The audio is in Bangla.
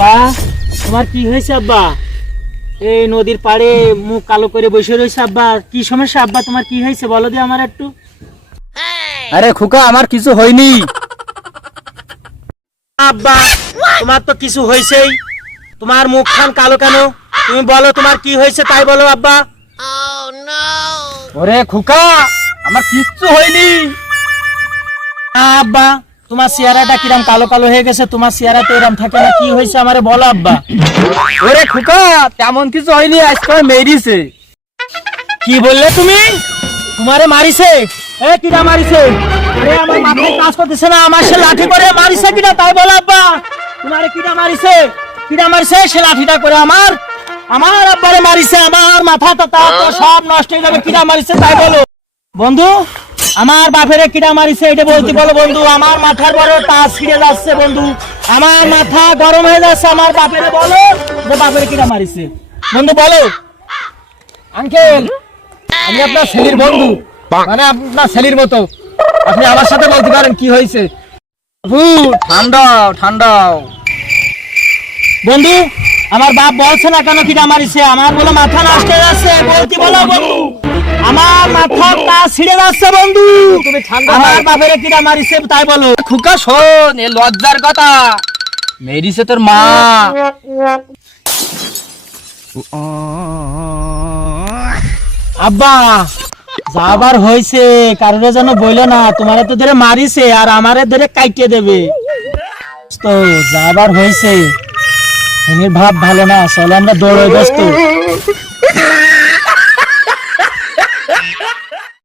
আব্বা তোমার কি হয়েছে আব্বা? এই নদীর পাড়ে মুখ কালো করে বসে রয়েছে আব্বা, কি সমস্যা আব্বা? তোমার কি হয়েছে বলো দি আমার একটু। আরে খোকা, আমার কিছু হয়নি। আব্বা তোমার তো কিছু হয়েছেই, তোমার মুখ খান কালো কেন? তুমি বলো তোমার কি হয়েছে তাই বলো আব্বা। ওরে খোকা, আমার কিচ্ছু হয়নি। আব্বা তোমার চেহারাটা কিরম কালো কালো হয়ে গেছে, তোমার চেহারা তো এরম থাকে না, কি হয়েছে আমারে বলো আব্বা। ওরে খোকা, তেমন কিছু হয়নি, আজকে মেরিছে। কি বললে তুমি? তোমারে মারিছে? এ কিরা মারিছে? আরে আমার মাথায় কাজ করতেছে না, আমার সে লাঠি করে মারিছে কিনা তাই বলো আব্বা। তোমারে কিরা মারিছে? কিরা মারিছে? সে লাঠিটা করে আমার আব্বারে মারিছে, আমার মাথাটা তা তো সব নষ্ট হয়ে যাবে। কিরা মারিছে তাই বলো বন্ধু, আমার বাপেরে কিরা মারিছে এটা বলতে বলো বন্ধু। আমার মাথার বড় তাস ছিঁড়ে যাচ্ছে বন্ধু, আমার মাথা গরম হয়ে যাচ্ছে। আমার বাপেরে বলো যে বাপেরে কিরা মারিছে বন্ধু বলো। আঙ্কেল, আমি আপনার ছেলের বন্ধু, মানে আপনার ছেলের মতো। আপনি আমার সাথে বলতে পারেন কি হয়েছে। ঠান্ডাও ঠান্ডাও বন্ধু, আমার বাপ বলছে না কেন কিরা মারিছে? আমার বলো মাথা নষ্ট হয়ে যাচ্ছে বলতে বলো বন্ধু, আমার মাথাটা ছিঁড়ে যাচ্ছে বন্ধু। তুমি ঠান্ডা আমার বাপেরে কিরা মারিছে তাই বলো। খোকা শোন, এ লজ্জার কথা, মেরিছে তোর মা। আব্বা যাবার হয়েছে, কারোর যেন বইলো না তোমারে তো ধরে মারিছে আর আমারে ধরে কাইটে দেবে। তো যাবার হয়েছে, ভাব ভালো না, চলো আমরা দৌড়ে ব্যস্ত।